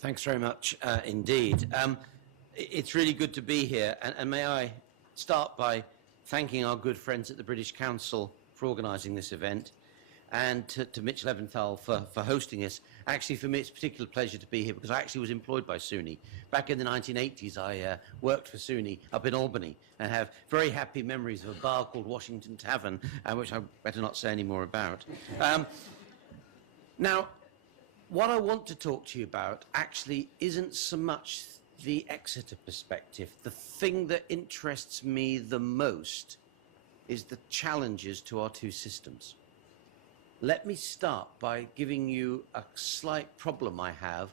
Thanks very much indeed. It's really good to be here, and may I start by thanking our good friends at the British Council for organising this event, and to Mitch Leventhal for hosting us. Actually, for me, it's a particular pleasure to be here because I actually was employed by SUNY. Back in the 1980s, I worked for SUNY up in Albany and have very happy memories of a bar called Washington Tavern, which I better not say any more about. Now, what I want to talk to you about actually isn't so much the Exeter perspective. The thing that interests me the most is the challenges to our two systems. Let me start by giving you a slight problem I have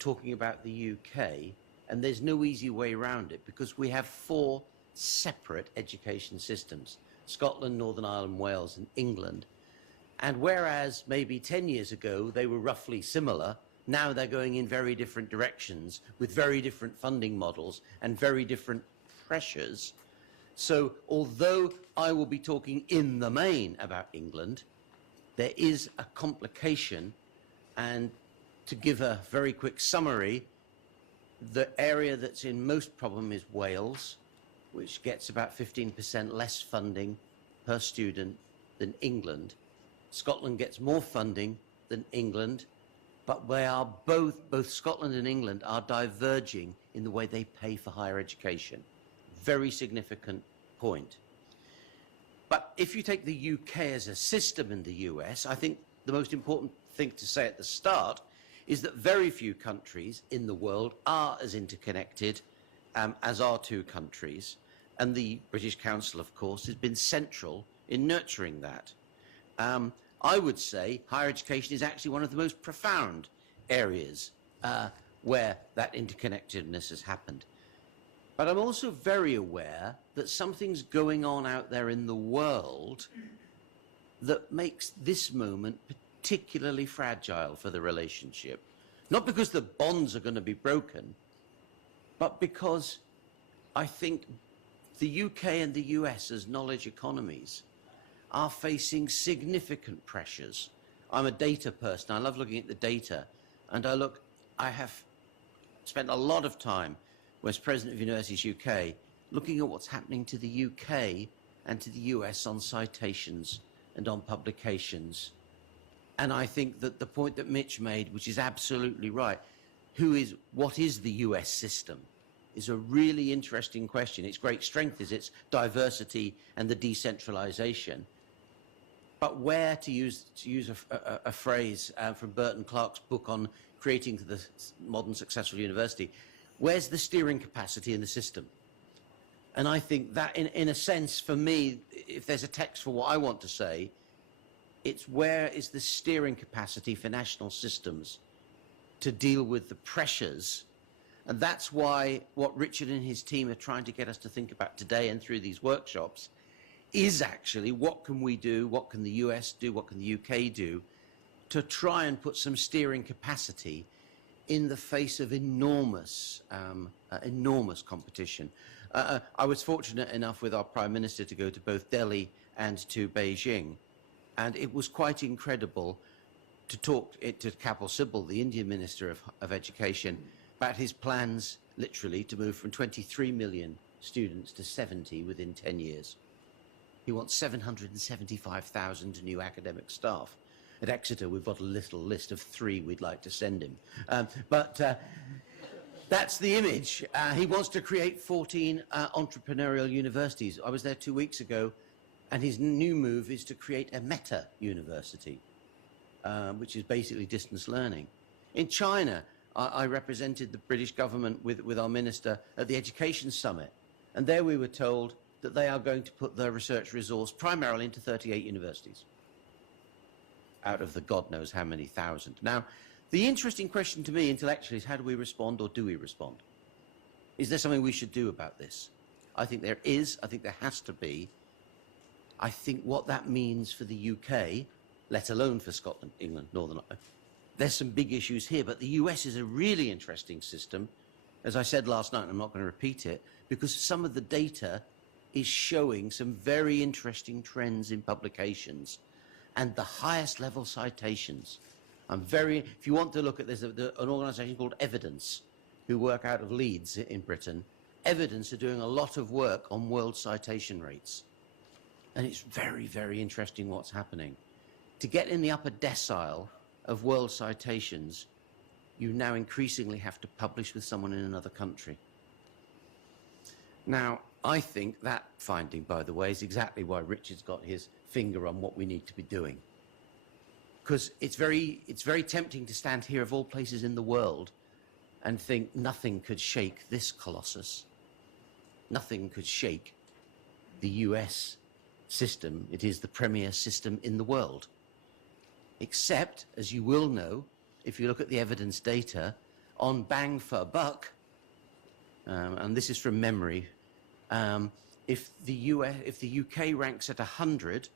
talking about the UK, and there's no easy way around it because we have four separate education systems: Scotland, Northern Ireland, Wales, and England. And whereas maybe 10 years ago they were roughly similar, now they're going in very different directions with very different funding models and very different pressures. So although I will be talking in the main about England, there is a complication, and to give a very quick summary, the area that's in most problem is Wales, which gets about 15% less funding per student than England. Scotland gets more funding than England, but they are both Scotland and England are diverging in the way they pay for higher education. Very significant point. But if you take the UK as a system in the US, I think the most important thing to say at the start is that very few countries in the world are as interconnected as our two countries. And the British Council, of course, has been central in nurturing that. I would say higher education is actually one of the most profound areas where that interconnectedness has happened. But I'm also very aware that something's going on out there in the world that makes this moment particularly fragile for the relationship. Not because the bonds are going to be broken, but because I think the UK and the US as knowledge economies are facing significant pressures. I'm a data person. I love looking at the data. And I have spent a lot of time as President of Universities UK looking at what's happening to the UK and to the US on citations and on publications. And I think that the point that Mitch made, which is absolutely right, what is the US system, is a really interesting question. Its great strength is its diversity and the decentralization. But where, to use a phrase from Burton Clark's book on creating the modern successful university, where's the steering capacity in the system? And I think that, in a sense, for me, if there's a text for what I want to say, it's where is the steering capacity for national systems to deal with the pressures. And that's why what Richard and his team are trying to get us to think about today and through these workshops is actually what can we do, what can the US do, what can the UK do to try and put some steering capacity in the face of enormous competition. I was fortunate enough with our Prime Minister to go to both Delhi and to Beijing, and it was quite incredible to talk to Kapil Sibal, the Indian Minister of Education, about his plans literally to move from 23 million students to 70 within 10 years. He wants 775,000 new academic staff. At Exeter, we've got a little list of 3 we'd like to send him. But that's the image. He wants to create 14 entrepreneurial universities. I was there 2 weeks ago, and his new move is to create a meta university, which is basically distance learning. In China, I represented the British government with our minister at the Education Summit, and there we were told that they are going to put their research resource primarily into 38 universities out of the God knows how many thousand. Now, the interesting question to me intellectually is, how do we respond, or do we respond? Is there something we should do about this? I think there is. I think there has to be. I think what that means for the UK, let alone for Scotland, England, Northern Ireland, there's some big issues here, but the US is a really interesting system. As I said last night, and I'm not going to repeat it, because some of the data is showing some very interesting trends in publications, and the highest level citations If you want to look at this, an organisation called Evidence, who work out of Leeds in Britain, Evidence are doing a lot of work on world citation rates. And it's very, very interesting what's happening. To get in the upper decile of world citations, you now increasingly have to publish with someone in another country. Now, I think that finding, by the way, is exactly why Richard's got his finger on what we need to be doing. Because it's very tempting to stand here of all places in the world and think nothing could shake this colossus. Nothing could shake the US system. It is the premier system in the world. Except, as you will know, if you look at the evidence data, on bang for buck, and this is from memory, if the UK ranks at 100,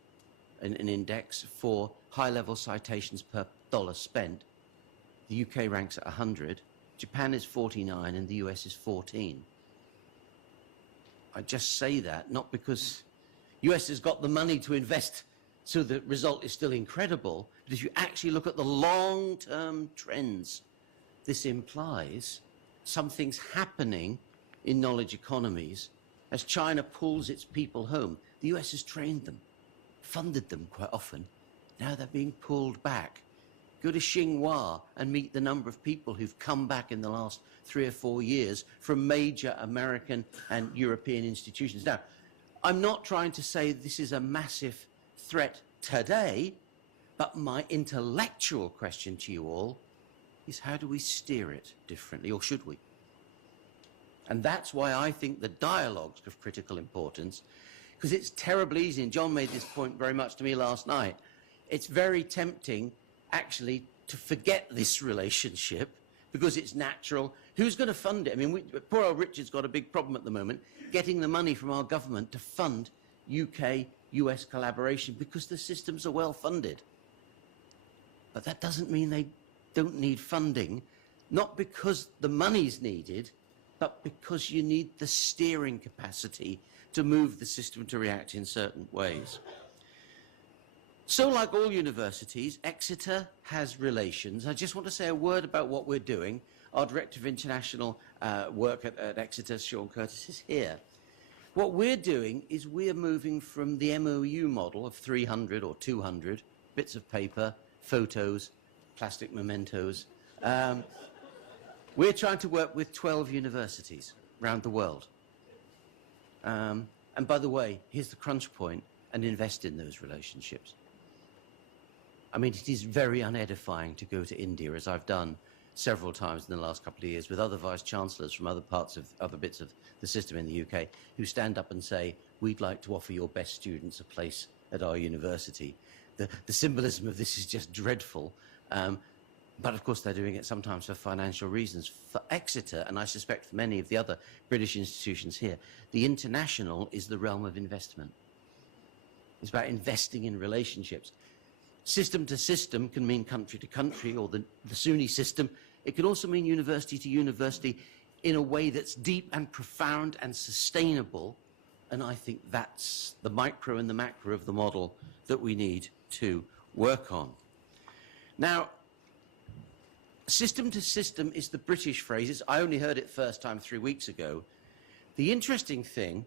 an index for high-level citations per dollar spent, the UK ranks at 100, Japan is 49, and the US is 14. I just say that not because US has got the money to invest so the result is still incredible, but if you actually look at the long-term trends, this implies something's happening in knowledge economies as China pulls its people home. The US has trained them, funded them quite often. Now they're being pulled back. Go to Xinhua and meet the number of people who've come back in the last 3 or 4 years from major American and European institutions. Now, I'm not trying to say this is a massive threat today, but my intellectual question to you all is how do we steer it differently, or should we? And that's why I think the dialogue's of critical importance, because it's terribly easy, and John made this point very much to me last night, it's very tempting actually to forget this relationship because it's natural. Who's going to fund it? I mean, poor old Richard's got a big problem at the moment, getting the money from our government to fund UK-US collaboration because the systems are well funded. But that doesn't mean they don't need funding, not because the money's needed, but because you need the steering capacity to move the system to react in certain ways. So like all universities, Exeter has relations. I just want to say a word about what we're doing. Our Director of International work at Exeter, Sean Curtis, is here. What we're doing is we're moving from the MOU model of 300 or 200 bits of paper, photos, plastic mementos. We're trying to work with 12 universities around the world. And by the way, here's the crunch point, and invest in those relationships. I mean, it is very unedifying to go to India, as I've done several times in the last couple of years, with other vice-chancellors from other parts of other bits of the system in the UK, who stand up and say, we'd like to offer your best students a place at our university. The symbolism of this is just dreadful. But of course, they're doing it sometimes for financial reasons. For Exeter, and I suspect for many of the other British institutions here, the international is the realm of investment. It's about investing in relationships. System to system can mean country to country, or the SUNY system. It can also mean university to university in a way that's deep and profound and sustainable. And I think that's the micro and the macro of the model that we need to work on. Now, system to system is the British phrase. I only heard it first time 3 weeks ago. The interesting thing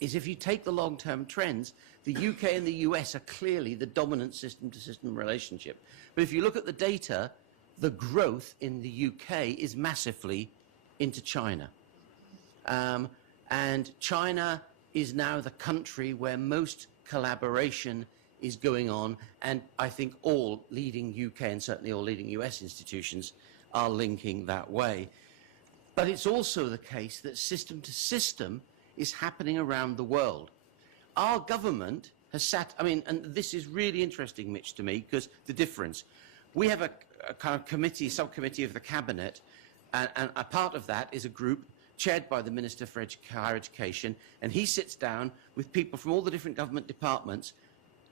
is if you take the long-term trends, the UK and the US are clearly the dominant system-to-system relationship. But if you look at the data, the growth in the UK is massively into China. And China is now the country where most collaboration is going on, and I think all leading UK and certainly all leading US institutions are linking that way. But it's also the case that system to system is happening around the world. Our government has sat, I mean, and this is really interesting, Mitch, to me, because the difference. We have a kind of committee, subcommittee of the cabinet, and a part of that is a group chaired by the Minister for Higher Education, and he sits down with people from all the different government departments,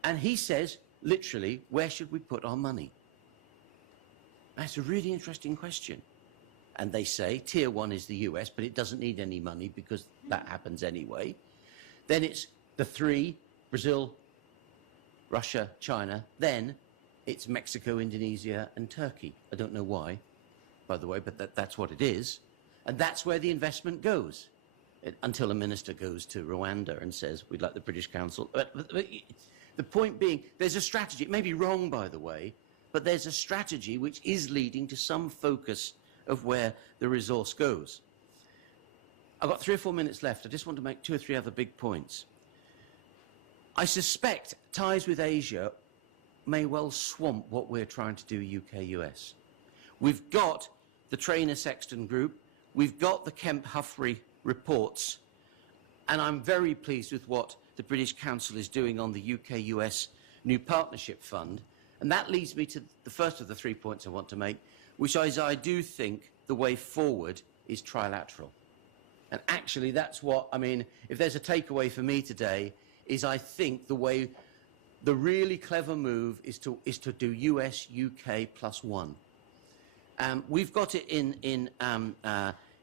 and he says, literally, where should we put our money? That's a really interesting question. And they say, tier one is the US, but it doesn't need any money because that happens anyway. Then it's the three, Brazil, Russia, China. Then it's Mexico, Indonesia, and Turkey. I don't know why, by the way, but that's what it is. And that's where the investment goes, until a minister goes to Rwanda and says, we'd like the British Council. But the point being, there's a strategy. It may be wrong, by the way, but there's a strategy which is leading to some focus of where the resource goes. I've got 3 or 4 minutes left. I just want to make 2 or 3 other big points. I suspect ties with Asia may well swamp what we're trying to do UKUS. We've got the Traynor-Sexton group, we've got the Kemp-Humphrey reports, and I'm very pleased with what the British Council is doing on the UK-US New Partnership Fund. And that leads me to the first of the 3 points I want to make, which is I do think the way forward is trilateral. And actually that's what, I mean, if there's a takeaway for me today, is I think the really clever move is to do US-UK +1. We've got it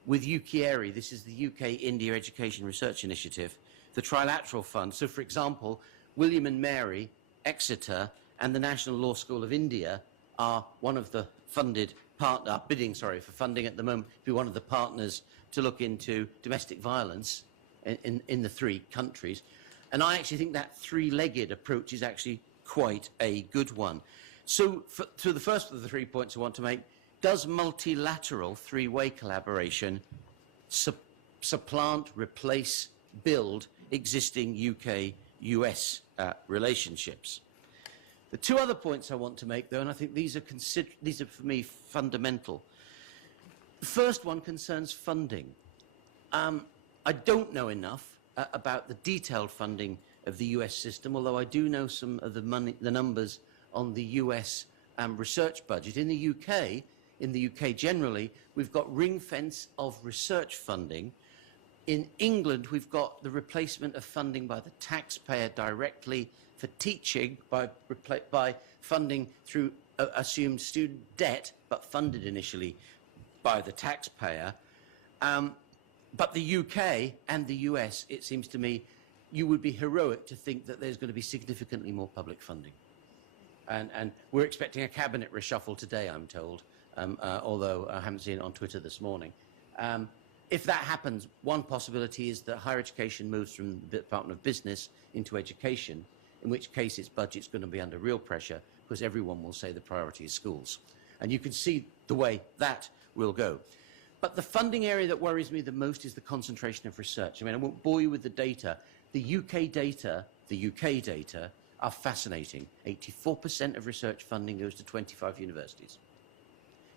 with UKERI, this is the UK-India Education Research Initiative, the Trilateral Fund. So, for example, William and Mary, Exeter, and the National Law School of India are one of the bidding for funding at the moment, to be one of the partners to look into domestic violence in the 3 countries. And I actually think that 3-legged approach is actually quite a good one. So the first of the 3 points I want to make, does multilateral 3-way collaboration supplant, replace, build existing UK-US relationships? The 2 other points I want to make, though, and I think these are for me fundamental. The first one concerns funding. I don't know enough about the detailed funding of the US system, although I do know some of the numbers on the US research budget. In the UK generally, we've got ring fence of research funding. In England, we've got the replacement of funding by the taxpayer directly for teaching by funding through assumed student debt, but funded initially by the taxpayer. But the UK and the US, it seems to me, you would be heroic to think that there's going to be significantly more public funding. And we're expecting a cabinet reshuffle today, I'm told, although I haven't seen it on Twitter this morning. If that happens, one possibility is that higher education moves from the Department of Business into education, in which case its budget's going to be under real pressure because everyone will say the priority is schools. And you can see the way that will go. But the funding area that worries me the most is the concentration of research. I mean, I won't bore you with the data. The UK data are fascinating. 84% of research funding goes to 25 universities.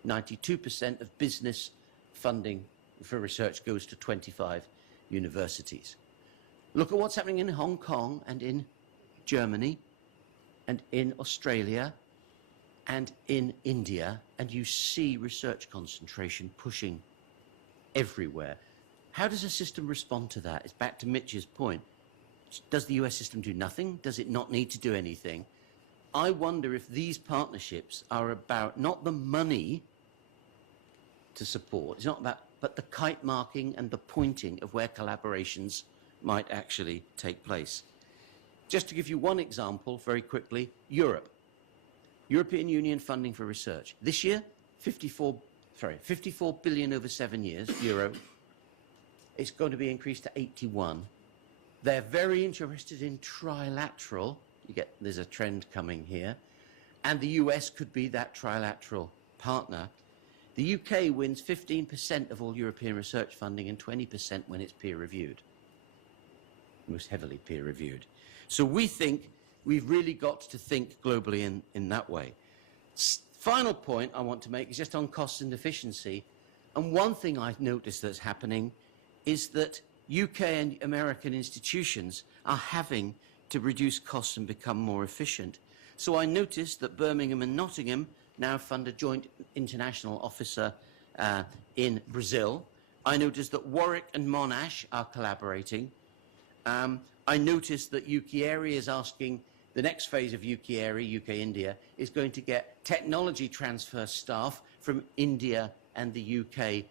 92% of business funding for research goes to 25 universities. Look at what's happening in Hong Kong and in Germany and in Australia and in India, and you see research concentration pushing everywhere. How does a system respond to that? It's back to Mitch's point. Does the US system do nothing? Does it not need to do anything? I wonder if these partnerships are about not the money to support, it's not about, but the kite marking and the pointing of where collaborations might actually take place. Just to give you one example very quickly, European Union funding for research. This year, 54 billion over 7 years, euro. It's going to be increased to 81. They're very interested in trilateral. There's a trend coming here. And the US could be that trilateral partner. The UK wins 15% of all European research funding and 20% when it's peer-reviewed. Most heavily peer-reviewed. So we think we've really got to think globally in that way. Final point I want to make is just on costs and efficiency. And one thing I've noticed that's happening is that UK and American institutions are having to reduce costs and become more efficient. So I noticed that Birmingham and Nottingham now fund a joint international officer in Brazil. I noticed that Warwick and Monash are collaborating. I noticed that UKERI is asking, the next phase of UKERI, UK-India, is going to get technology transfer staff from India and the UK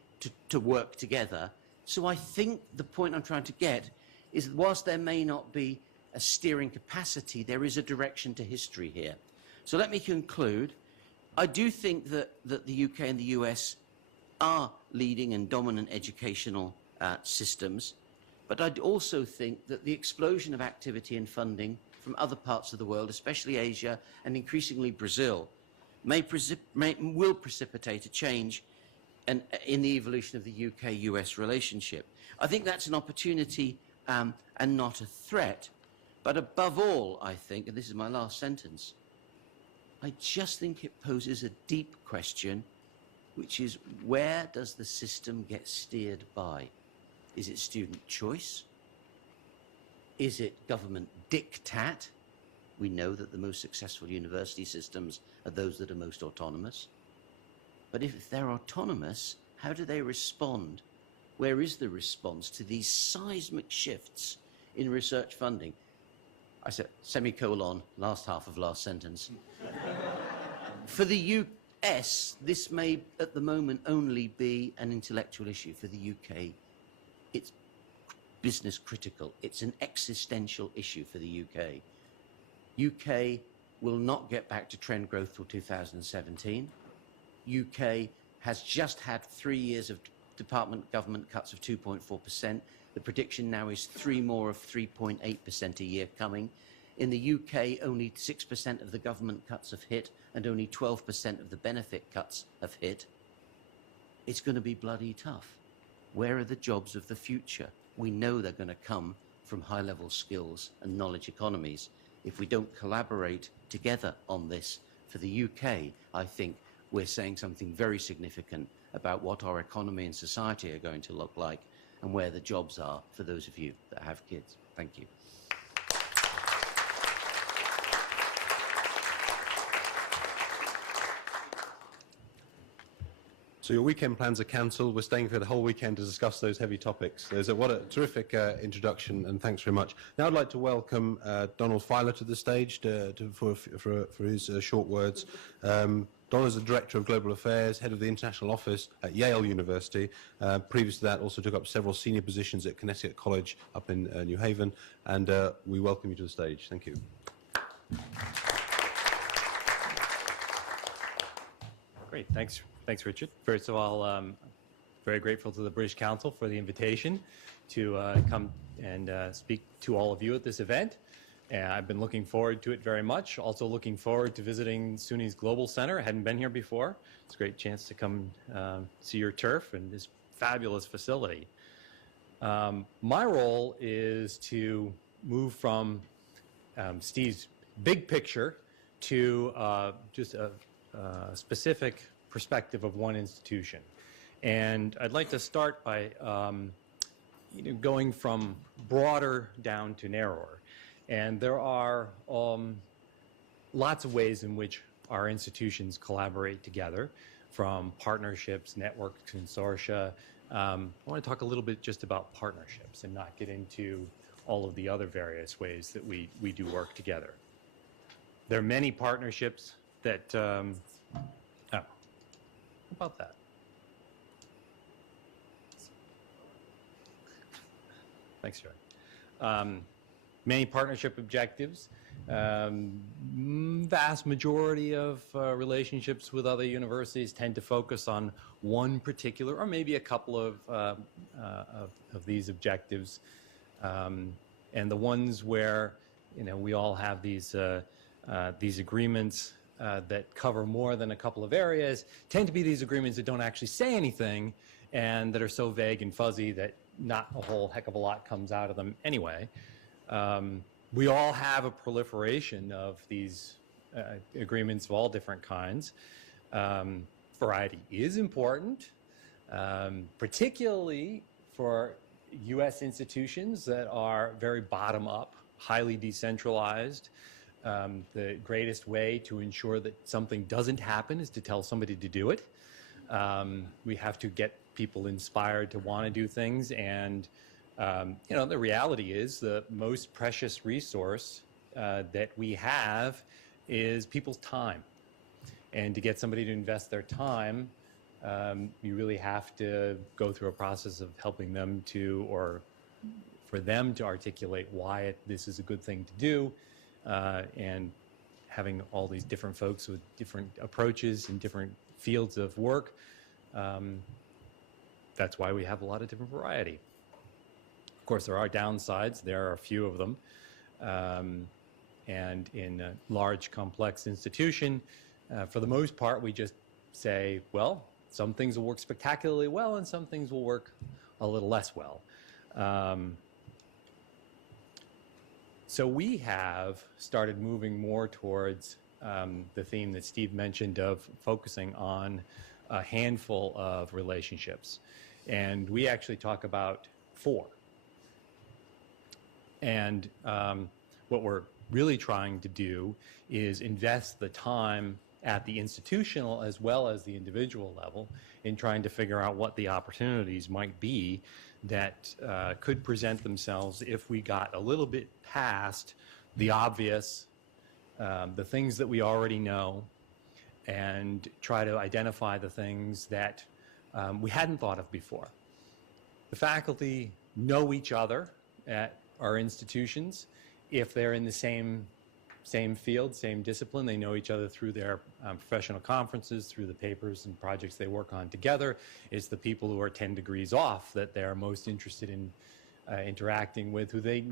to work together. So I think the point I'm trying to get is that whilst there may not be a steering capacity, there is a direction to history here. So let me conclude. I do think that the UK and the US are leading and dominant educational systems, but I also think that the explosion of activity and funding from other parts of the world, especially Asia and increasingly Brazil, will precipitate a change in the evolution of the UK-US relationship. I think that's an opportunity and not a threat. But above all, I think, and this is my last sentence, I just think it poses a deep question, which is, where does the system get steered by? Is it student choice? Is it government diktat? We know that the most successful university systems are those that are most autonomous. But if they're autonomous, how do they respond? Where is the response to these seismic shifts in research funding? I said, semicolon, last half of last sentence. For the US, this may at the moment only be an intellectual issue. For the UK, it's business critical. It's an existential issue for the UK. UK will not get back to trend growth till 2017. UK has just had 3 years of government cuts of 2.4%. The prediction now is 3 more of 3.8% a year coming. In the UK, only 6% of the government cuts have hit, and only 12% of the benefit cuts have hit. It's going to be bloody tough. Where are the jobs of the future? We know they're going to come from high-level skills and knowledge economies. If we don't collaborate together on this for the UK, I think we're saying something very significant about what our economy and society are going to look like and where the jobs are for those of you that have kids. Thank you. So your weekend plans are cancelled. We're staying for the whole weekend to discuss those heavy topics. What a terrific introduction, and thanks very much. Now I'd like to welcome Donald Filer to the stage for his short words. Donald is the Director of Global Affairs, Head of the International Office at Yale University. Previous to that, also took up several senior positions at Connecticut College up in New Haven, and we welcome you to the stage. Thank you. Great, thanks, Richard. First of all, very grateful to the British Council for the invitation to come and speak to all of you at this event. I've been looking forward to it very much. Also looking forward to visiting SUNY's Global Center. I hadn't been here before. It's a great chance to come see your turf and this fabulous facility. My role is to move from Steve's big picture to just a specific perspective of one institution. And I'd like to start by going from broader down to narrower. And there are lots of ways in which our institutions collaborate together, from partnerships, networks, consortia. I want to talk a little bit just about partnerships and not get into all of the other various ways that we do work together. There are many partnerships that, how about that? Thanks, Joy. Many partnership objectives. Vast majority of relationships with other universities tend to focus on one particular, or maybe a couple of these objectives. And the ones where, we all have these agreements that cover more than a couple of areas tend to be these agreements that don't actually say anything and that are so vague and fuzzy that not a whole heck of a lot comes out of them anyway. We all have a proliferation of these agreements of all different kinds. Variety is important, particularly for U.S. institutions that are very bottom-up, highly decentralized. The greatest way to ensure that something doesn't happen is to tell somebody to do it. We have to get people inspired to want to do things, and the reality is the most precious resource that we have is people's time. And to get somebody to invest their time, you really have to go through a process of helping them to, or for them to articulate why this is a good thing to do, and having all these different folks with different approaches in different fields of work. That's why we have a lot of different variety. Of course, there are downsides. There are a few of them. And in a large, complex institution, for the most part, we just say, well, some things will work spectacularly well and some things will work a little less well. So we have started moving more towards the theme that Steve mentioned of focusing on a handful of relationships. And we actually talk about 4. And what we're really trying to do is invest the time at the institutional as well as the individual level in trying to figure out what the opportunities might be that could present themselves if we got a little bit past the obvious, the things that we already know, and try to identify the things that we hadn't thought of before. The faculty know each other at our institutions. If they're in the same field, same discipline, they know each other through their professional conferences, through the papers and projects they work on together. It's the people who are 10 degrees off that they're most interested in interacting with, who they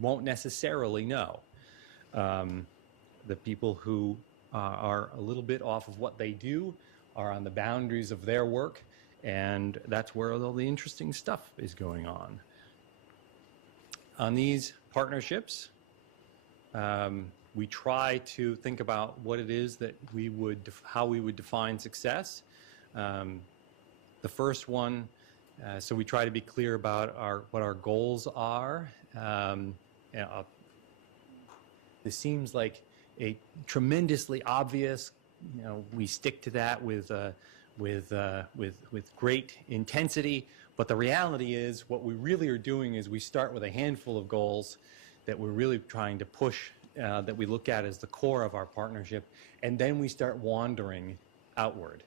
won't necessarily know. The people who are a little bit off of what they do are on the boundaries of their work, and that's where all the interesting stuff is going on. On these partnerships, we try to think about what it is that we would, how we would define success. The first one, so we try to be clear about what our goals are. This seems like a tremendously obvious, we stick to that with great intensity. But the reality is, what we really are doing is we start with a handful of goals that we're really trying to push, that we look at as the core of our partnership, and then we start wandering outward.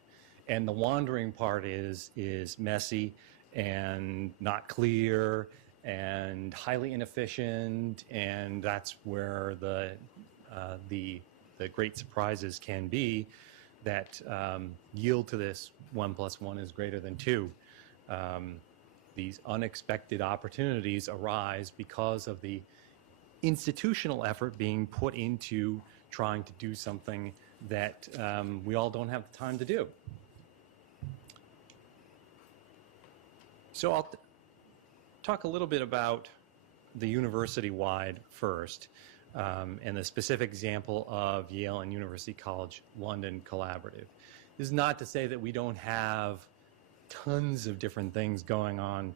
And the wandering part is messy and not clear and highly inefficient, and that's where the great surprises can be that yield to this 1 + 1 is greater than 2. These unexpected opportunities arise because of the institutional effort being put into trying to do something that we all don't have the time to do. So I'll talk a little bit about the university-wide first, and the specific example of Yale and University College London Collaborative. This is not to say that we don't have tons of different things going on,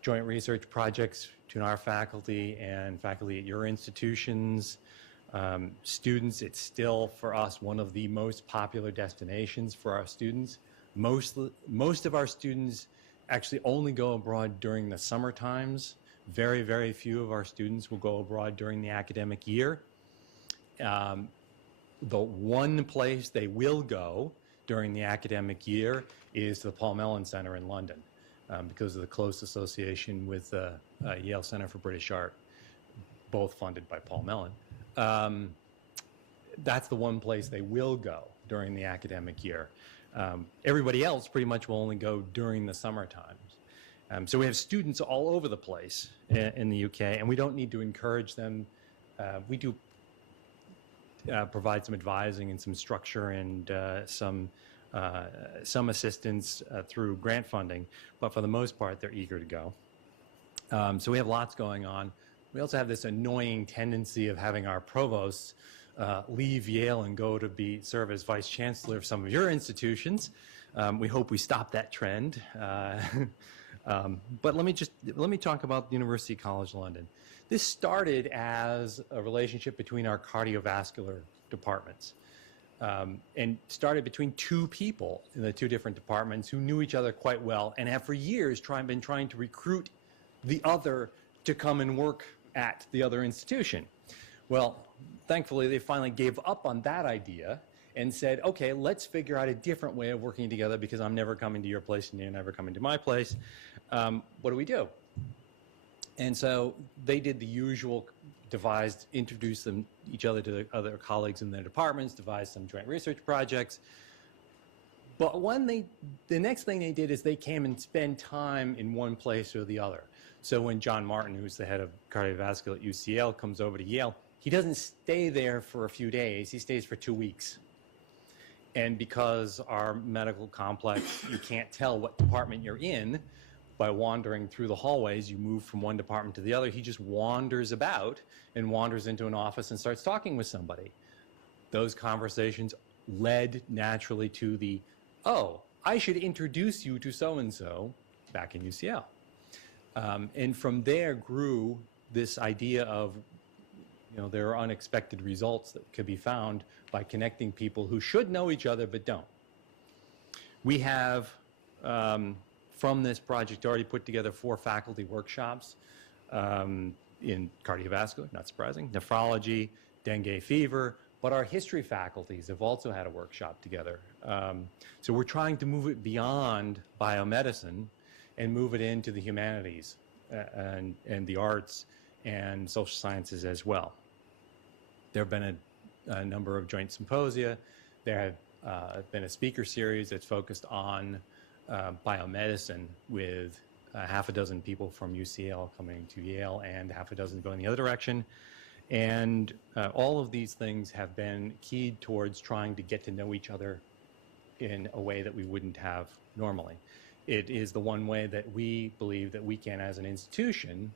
joint research projects between our faculty and faculty at your institutions. Students, it's still for us one of the most popular destinations for our students. Most of our students actually only go abroad during the summer times. Very, very few of our students will go abroad during the academic year. The one place they will go during the academic year is the Paul Mellon Center in London, because of the close association with the Yale Center for British Art, both funded by Paul Mellon. That's the one place they will go during the academic year. Everybody else pretty much will only go during the summer times. So we have students all over the place in the UK, and we don't need to encourage them. We do provide some advising and some structure and some assistance through grant funding, but for the most part, they're eager to go. So we have lots going on. We also have this annoying tendency of having our provosts leave Yale and go to serve as vice chancellor of some of your institutions. We hope we stop that trend. But let me talk about the University College London. This started as a relationship between our cardiovascular departments, and started between 2 people in the 2 different departments who knew each other quite well and have for years been trying to recruit the other to come and work at the other institution. Well, thankfully, they finally gave up on that idea and said, okay, let's figure out a different way of working together because I'm never coming to your place and you're never coming to my place. What do we do? And so they did the usual introduced each other to their other colleagues in their departments, devised some joint research projects. But the next thing they did is they came and spent time in one place or the other. So when John Martin, who's the head of cardiovascular at UCL, comes over to Yale, he doesn't stay there for a few days, he stays for 2 weeks. And because our medical complex, you can't tell what department you're in by wandering through the hallways, you move from one department to the other, he just wanders about and wanders into an office and starts talking with somebody. Those conversations led naturally to the, oh, I should introduce you to so-and-so back in UCL. And from there grew this idea of, there are unexpected results that could be found by connecting people who should know each other but don't. We have, from this project, already put together 4 faculty workshops in cardiovascular, not surprising, nephrology, dengue fever, but our history faculties have also had a workshop together. So we're trying to move it beyond biomedicine and move it into the humanities and the arts and social sciences as well. There have been a number of joint symposia. There have been a speaker series that's focused on biomedicine with half a dozen people from UCL coming to Yale and half a dozen going the other direction. And all of these things have been keyed towards trying to get to know each other in a way that we wouldn't have normally. It is the one way that we believe that we can, as an institution,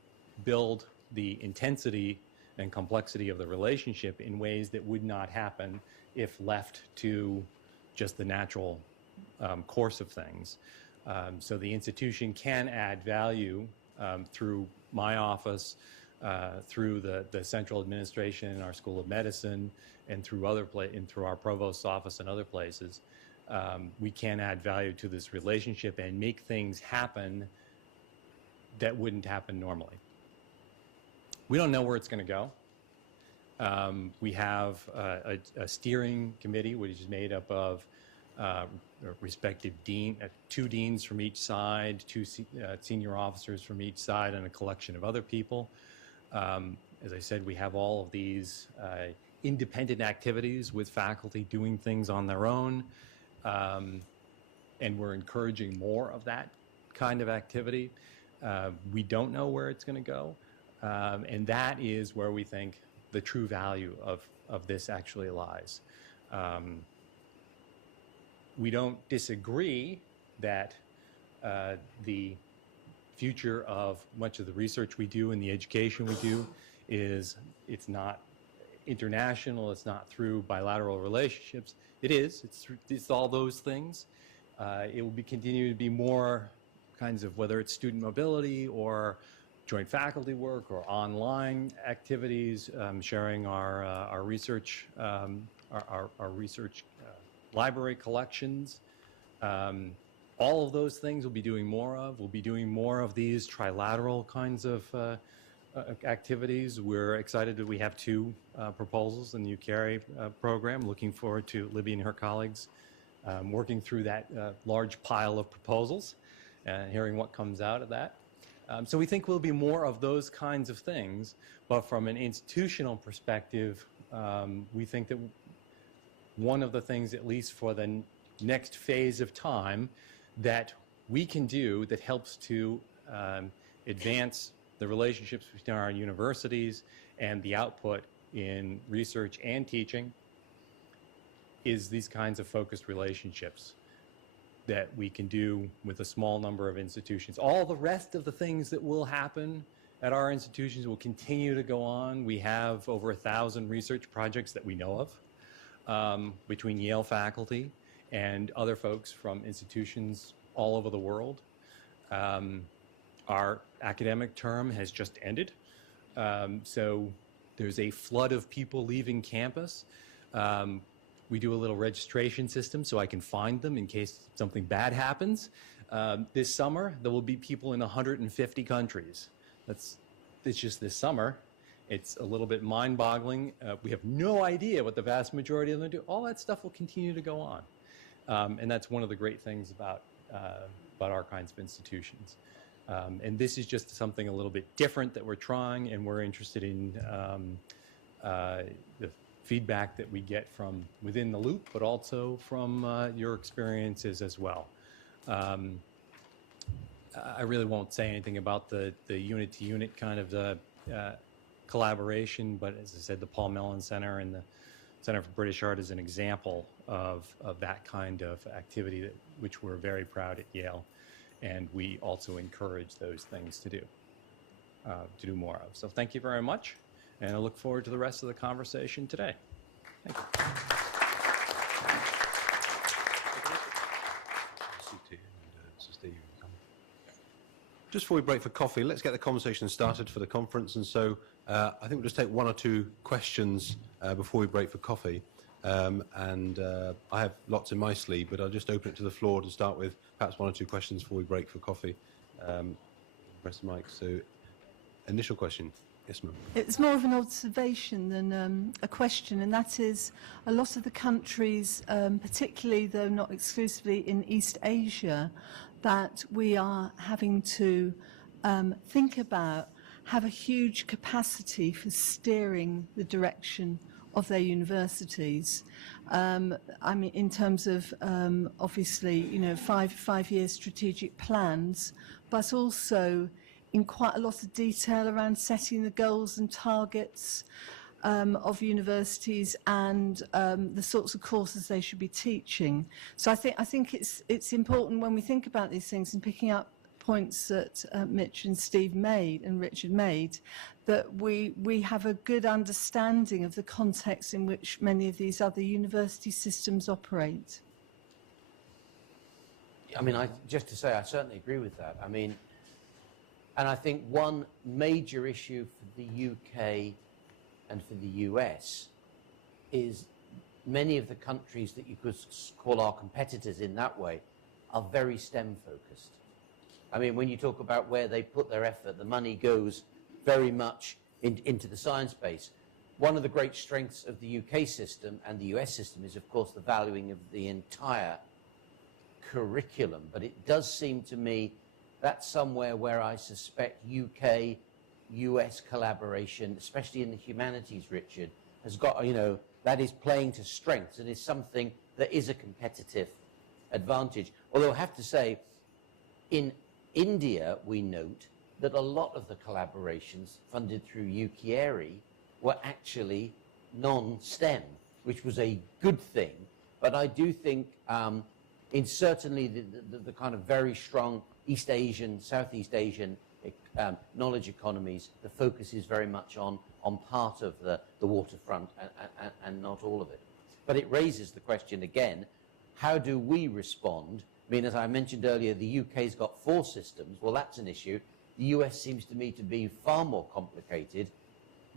build the intensity and complexity of the relationship in ways that would not happen if left to just the natural course of things. So the institution can add value through my office, through the central administration in our School of Medicine, and through our provost's office and other places. We can add value to this relationship and make things happen that wouldn't happen normally. We don't know where it's going to go. We have a steering committee, which is made up of respective 2 deans from each side, 2 senior officers from each side, and a collection of other people. As I said, we have all of these independent activities with faculty doing things on their own, and we're encouraging more of that kind of activity. We don't know where it's going to go, and that is where we think the true value of this actually lies. We don't disagree that the future of much of the research we do and the education we do it's not international, it's not through bilateral relationships. It is, it's all those things. It will continue to be more kinds of, whether it's student mobility or joint faculty work or online activities, sharing our research, our research library collections. All of those things we'll be doing more of. We'll be doing more of these trilateral kinds of activities. We're excited that we have 2 proposals in the UKUS program. Looking forward to Libby and her colleagues working through that large pile of proposals and hearing what comes out of that. So we think we'll be more of those kinds of things, but from an institutional perspective, we think that one of the things, at least for the next phase of time, that we can do that helps to advance the relationships between our universities and the output in research and teaching is these kinds of focused relationships that we can do with a small number of institutions. All the rest of the things that will happen at our institutions will continue to go on. We have over 1,000 research projects that we know of between Yale faculty and other folks from institutions all over the world. Our academic term has just ended, so there's a flood of people leaving campus. We do a little registration system so I can find them in case something bad happens. This summer, there will be people in 150 countries. It's just this summer. It's a little bit mind-boggling. We have no idea what the vast majority of them do. All that stuff will continue to go on. And that's one of the great things about our kinds of institutions. And this is just something a little bit different that we're trying, and we're interested in the feedback that we get from within the loop, but also from your experiences as well. I really won't say anything about the unit-to-unit kind of collaboration, but as I said, the Paul Mellon Center and the Center for British Art is an example of that kind of activity which we're very proud at Yale, and we also encourage those things to do more of. So thank you very much, and I look forward to the rest of the conversation today. Thank you. Just before we break for coffee, let's get the conversation started for the conference. And so I think we'll just take one or two questions before we break for coffee. I have lots in my sleeve, but I'll just open it to the floor to start with perhaps one or two questions before we break for coffee. Press the mic. So initial question. Yes, ma'am. It's more of an observation than a question, and that is a lot of the countries, particularly though not exclusively in East Asia, that we are having to think about, have a huge capacity for steering the direction of their universities. I mean, in terms of obviously, you know, five-year strategic plans, but also in quite a lot of detail around setting the goals and targets of universities and the sorts of courses they should be teaching. So I think it's important when we think about these things and picking up points that Mitch and Steve made and Richard made, that we have a good understanding of the context in which many of these other university systems operate. I mean, just to say, I certainly agree with that. I mean, and I think one major issue for the UK and for the US is many of the countries that you could call our competitors in that way are very STEM focused. I mean, when you talk about where they put their effort, the money goes very much into the science base. One of the great strengths of the UK system and the US system is, of course, the valuing of the entire curriculum. But it does seem to me that's somewhere where I suspect UK, US collaboration, especially in the humanities, Richard, has got, you know, that is playing to strengths and is something that is a competitive advantage. Although I have to say, in India, we note that a lot of the collaborations funded through UKUS were actually non-STEM, which was a good thing. But I do think in certainly the kind of very strong East Asian, Southeast Asian knowledge economies, the focus is very much on part of the waterfront and not all of it. But it raises the question again, how do we respond? I mean, as I mentioned earlier, the UK's got 4 systems. Well, that's an issue. The US seems to me to be far more complicated.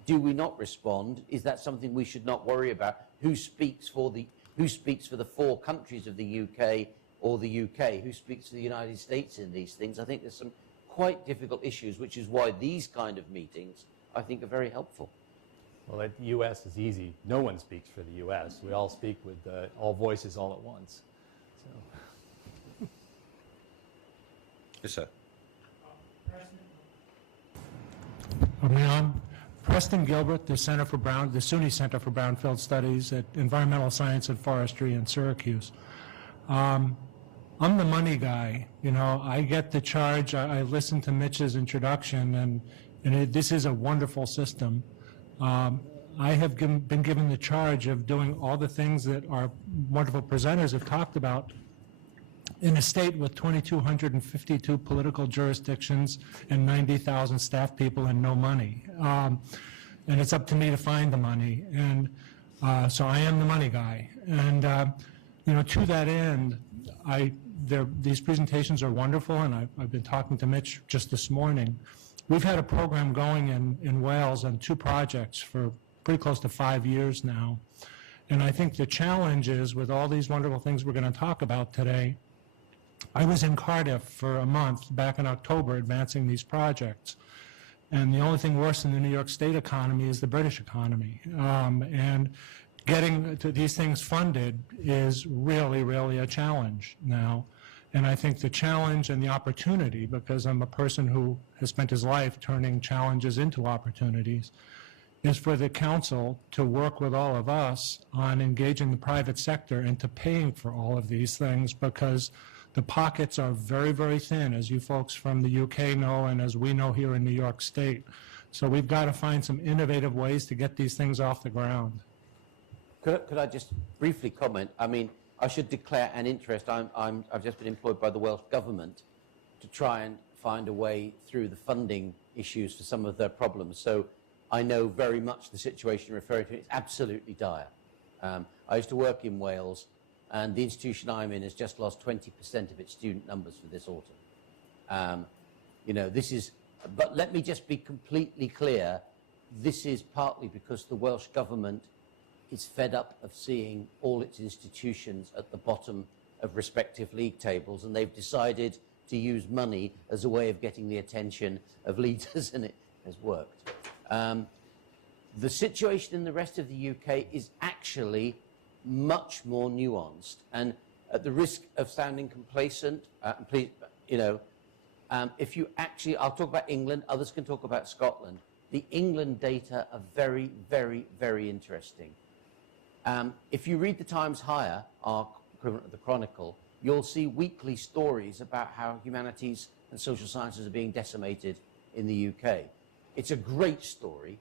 Do we not respond? Is that something we should not worry about? Who speaks for the 4 countries of the UK or the UK? Who speaks for the United States in these things? I think there's some quite difficult issues, which is why these kind of meetings, I think, are very helpful. Well, the U.S. is easy. No one speaks for the U.S. We all speak with all voices all at once. So. Yes, sir. I'm Preston Gilbert, the SUNY Center for Brownfield Studies at Environmental Science and Forestry in Syracuse. I'm the money guy. You know, I get the charge. I listened to Mitch's introduction, and this is a wonderful system. I have been given the charge of doing all the things that our wonderful presenters have talked about in a state with 2,252 political jurisdictions and 90,000 staff people and no money. And it's up to me to find the money. And so I am the money guy. And, you know, to that end, these presentations are wonderful, and I've been talking to Mitch just this morning. We've had a program going in Wales on 2 projects for pretty close to 5 years now. And I think the challenge is, with all these wonderful things we're going to talk about today, I was in Cardiff for a month back in October advancing these projects. And the only thing worse than the New York State economy is the British economy. And getting to these things funded is really, really a challenge now. And I think the challenge and the opportunity, because I'm a person who has spent his life turning challenges into opportunities, is for the council to work with all of us on engaging the private sector into paying for all of these things, because the pockets are very, very thin, as you folks from the UK know and as we know here in New York State. So we've got to find some innovative ways to get these things off the ground. Could I just briefly comment? I mean, I should declare an interest. I've just been employed by the Welsh Government to try and find a way through the funding issues for some of their problems. So I know very much the situation you're referring to. It's absolutely dire. I used to work in Wales, and the institution I'm in has just lost 20% of its student numbers for this autumn. You know, this is, but let me just be completely clear, this is partly because the Welsh Government is fed up of seeing all its institutions at the bottom of respective league tables, and they've decided to use money as a way of getting the attention of leaders, and it has worked. The situation in the rest of the UK is actually much more nuanced, and at the risk of sounding complacent, please, you know, if you actually, I'll talk about England, others can talk about Scotland. The England data are very, very, very interesting. If you read the Times Higher, our equivalent of the Chronicle, you'll see weekly stories about how humanities and social sciences are being decimated in the UK. It's a great story.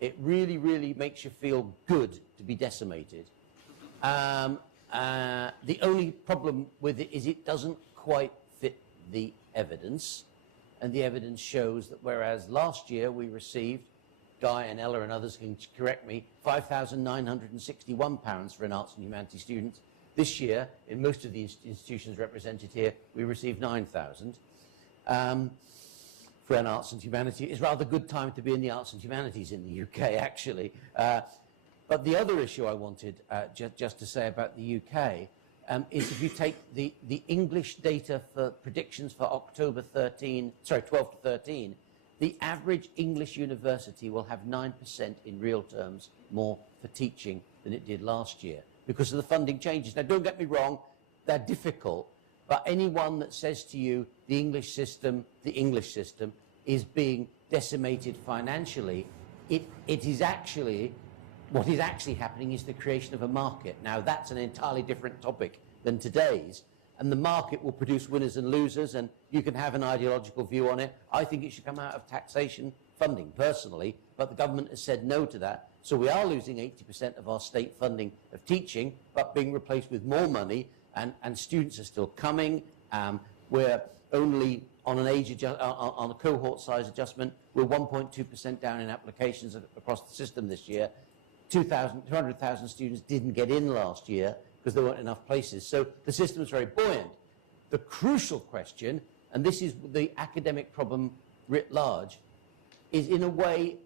It really, really makes you feel good to be decimated. The only problem with it is it doesn't quite fit the evidence. And the evidence shows that whereas last year we received, Guy and Ella and others can correct me, £5,961 for an arts and humanities student. This year, in most of the institutions represented here, we received 9,000. For an arts and humanities. It's rather a good time to be in the arts and humanities in the UK, actually. But the other issue I wanted just to say about the UK is if you take the English data for predictions for October 12 to 13, the average English university will have 9% in real terms more for teaching than it did last year because of the funding changes. Now, don't get me wrong, they're difficult, but anyone that says to you the English system is being decimated financially, it is actually, what is actually happening is the creation of a market. Now, that's an entirely different topic than today's, and the market will produce winners and losers, and you can have an ideological view on it. I think it should come out of taxation funding, personally, but the government has said no to that. So we are losing 80% of our state funding of teaching, but being replaced with more money, and students are still coming. We're only on an on a cohort size adjustment, we're 1.2% down in applications across the system this year. 200,000 students didn't get in last year because there weren't enough places. So the system is very buoyant. The crucial question, and this is the academic problem writ large, is in a way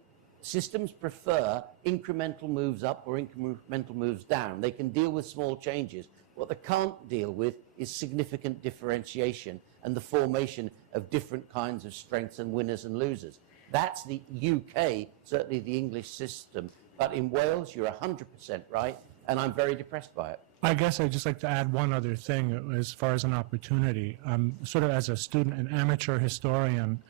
systems prefer incremental moves up or incremental moves down. They can deal with small changes. What they can't deal with is significant differentiation and the formation of different kinds of strengths and winners and losers. That's the UK, certainly the English system. But in Wales, you're 100% right, and I'm very depressed by it. I guess I'd just like to add one other thing as far as an opportunity. Sort of as a student, an amateur historian,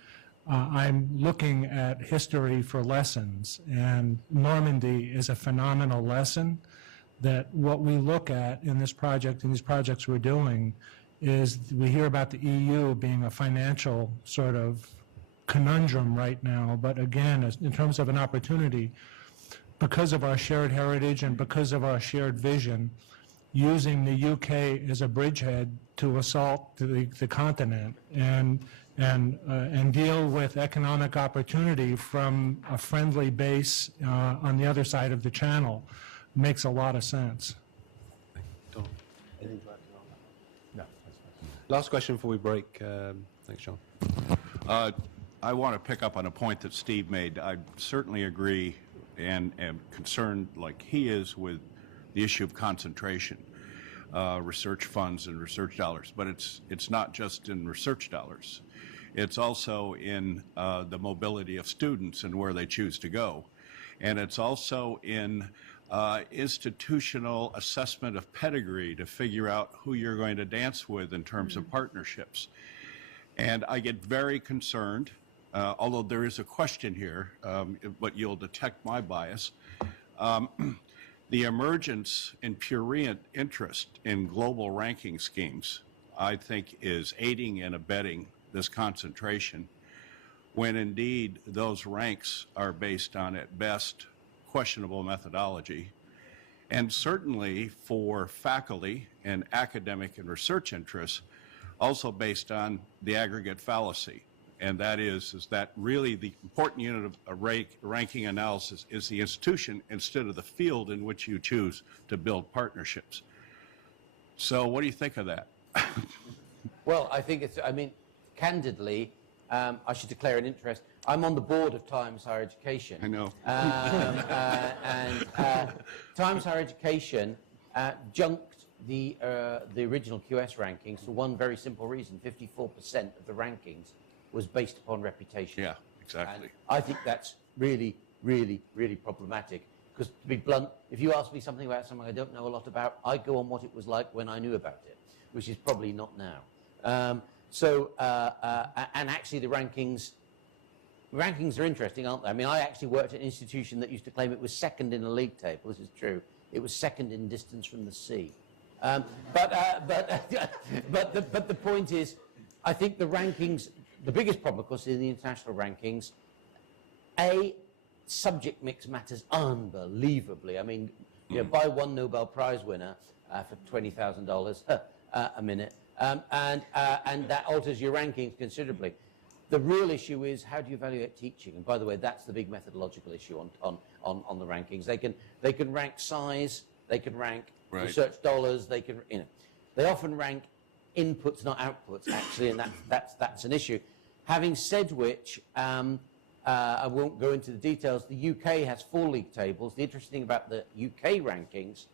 I'm looking at history for lessons, and Normandy is a phenomenal lesson that what we look at in this project, in these projects we're doing, is we hear about the EU being a financial sort of conundrum right now, but again, in terms of an opportunity, because of our shared heritage and because of our shared vision, using the UK as a bridgehead to assault the continent and deal with economic opportunity from a friendly base on the other side of the channel makes a lot of sense. Anything to add to that? No. Last question before we break. Thanks, John. I want to pick up on a point that Steve made. I certainly agree and am concerned, like he is, with the issue of concentration, research funds and research dollars. But it's not just in research dollars. It's also in the mobility of students and where they choose to go. And it's also in institutional assessment of pedigree to figure out who you're going to dance with in terms of partnerships. And I get very concerned, although there is a question here, but you'll detect my bias. The emergence and prurient interest in global ranking schemes, I think, is aiding and abetting this concentration, when indeed those ranks are based on, at best, questionable methodology, and certainly for faculty and academic and research interests, also based on the aggregate fallacy. And that is that really the important unit of ranking analysis is the institution instead of the field in which you choose to build partnerships. So what do you think of that? Well, I think it's, I mean, candidly, I should declare an interest. I'm on the board of Times Higher Education. I know. Times Higher Education junked the original QS rankings for one very simple reason. 54% of the rankings was based upon reputation. Yeah, exactly. And I think that's really, really, really problematic. Because to be blunt, if you ask me something about something I don't know a lot about, I go on what it was like when I knew about it, which is probably not now. And actually the rankings are interesting, aren't they? I mean, I actually worked at an institution that used to claim it was second in the league table. This is true. It was second in distance from the sea. But the point is, I think the rankings, the biggest problem, of course, in the international rankings, subject mix matters unbelievably. I mean, you know, buy one Nobel Prize winner for $20,000 a minute, and that alters your rankings considerably. The real issue is, how do you evaluate teaching? And by the way, that's the big methodological issue on the rankings. They can rank size, they can rank research dollars, they can, you know, they often rank inputs, not outputs, actually, and that's an issue. Having said which, I won't go into the details. The UK has 4 league tables. The interesting thing about the UK rankings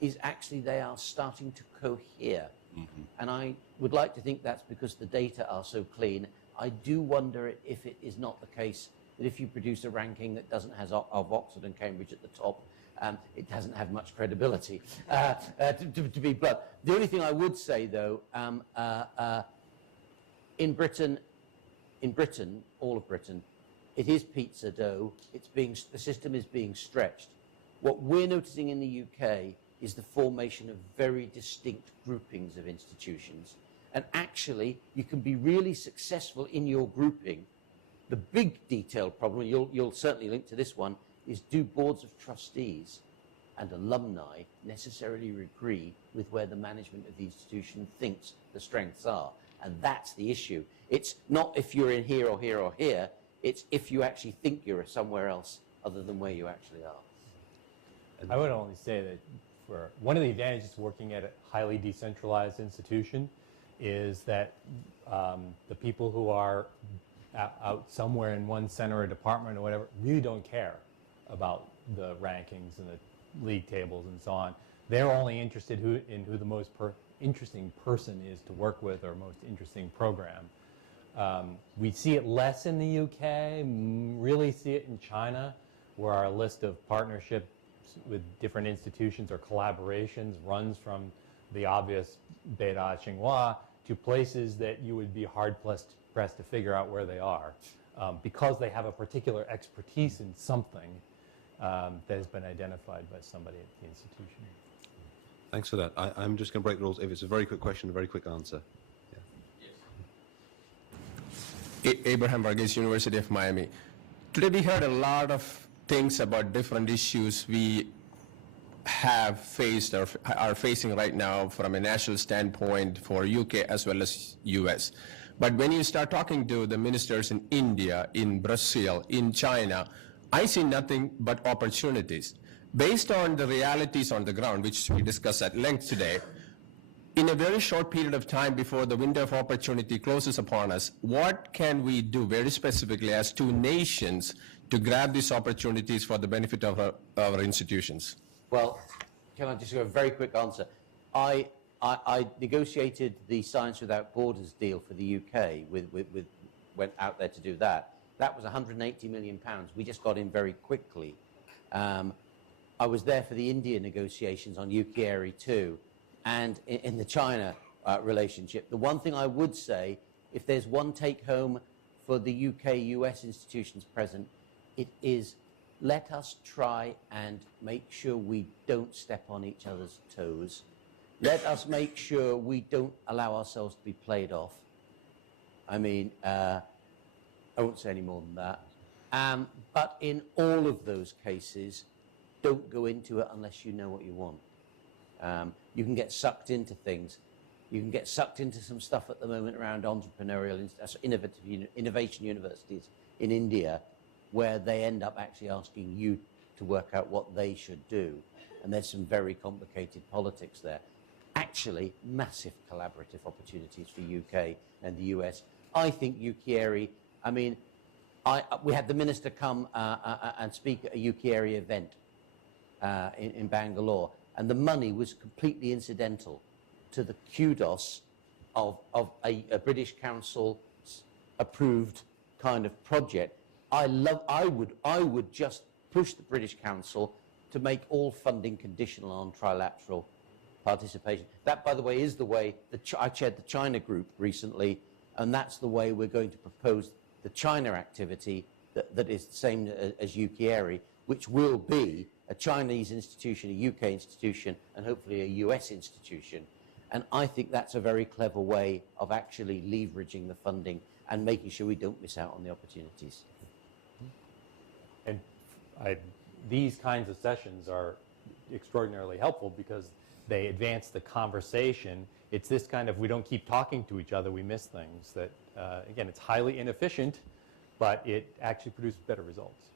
is actually they are starting to cohere. Mm-hmm. And I would like to think that's because the data are so clean. I do wonder if it is not the case that if you produce a ranking that doesn't have of Oxford and Cambridge at the top, it doesn't have much credibility, to be blunt. The only thing I would say, though, in Britain, all of Britain, it is pizza dough. The system is being stretched. What we're noticing in the UK is the formation of very distinct groupings of institutions. And actually, you can be really successful in your grouping. The big detailed problem, you'll certainly link to this one, is do boards of trustees and alumni necessarily agree with where the management of the institution thinks the strengths are? And that's the issue. It's not if you're in here or here or here, it's if you actually think you're somewhere else other than where you actually are. I would only say that for one of the advantages of working at a highly decentralized institution is that the people who are out somewhere in one center or department or whatever really don't care about the rankings and the league tables and so on. They're only interested in who the most interesting person is to work with or most interesting program. We see it less in the UK, really see it in China, where our list of partnerships with different institutions or collaborations runs from the obvious Beida Tsinghua to places that you would be hard-pressed to figure out where they are, because they have a particular expertise in something that has been identified by somebody at the institution. Thanks for that. I'm just going to break the rules. If it's a very quick question, a very quick answer. Abraham Verghese, University of Miami. Today we heard a lot of things about different issues we have faced or are facing right now from a national standpoint for UK as well as US. But when you start talking to the ministers in India, in Brazil, in China, I see nothing but opportunities. Based on the realities on the ground, which we discussed at length today, in a very short period of time before the window of opportunity closes upon us, what can we do very specifically as two nations to grab these opportunities for the benefit of our institutions? Well, can I just give a very quick answer? I negotiated the Science Without Borders deal for the UK, went out there to do that. That was £180 million. We just got in very quickly. I was there for the India negotiations on UKUS too, and in the China relationship. The one thing I would say, if there's one take-home for the UK-US institutions present, it is let us try and make sure we don't step on each other's toes. Let us make sure we don't allow ourselves to be played off. I mean, I won't say any more than that. But in all of those cases, don't go into it unless you know what you want. You can get sucked into things. You can get sucked into some stuff at the moment around entrepreneurial, innovation universities in India, where they end up actually asking you to work out what they should do. And there's some very complicated politics there. Actually, massive collaborative opportunities for UK and the US. I think UKUS, I mean, we had the minister come and speak at a UKUS event in Bangalore, and the money was completely incidental to the kudos of a British Council approved kind of project. I would just push the British Council to make all funding conditional on trilateral participation. That, by the way, is the way I chaired the China group recently, and that's the way we're going to propose the China activity that is the same as UKUS, which will be a Chinese institution, a UK institution, and hopefully a US institution. And I think that's a very clever way of actually leveraging the funding and making sure we don't miss out on the opportunities. And these kinds of sessions are extraordinarily helpful because they advance the conversation. It's this kind of, we don't keep talking to each other, we miss things that, again, it's highly inefficient, but it actually produces better results.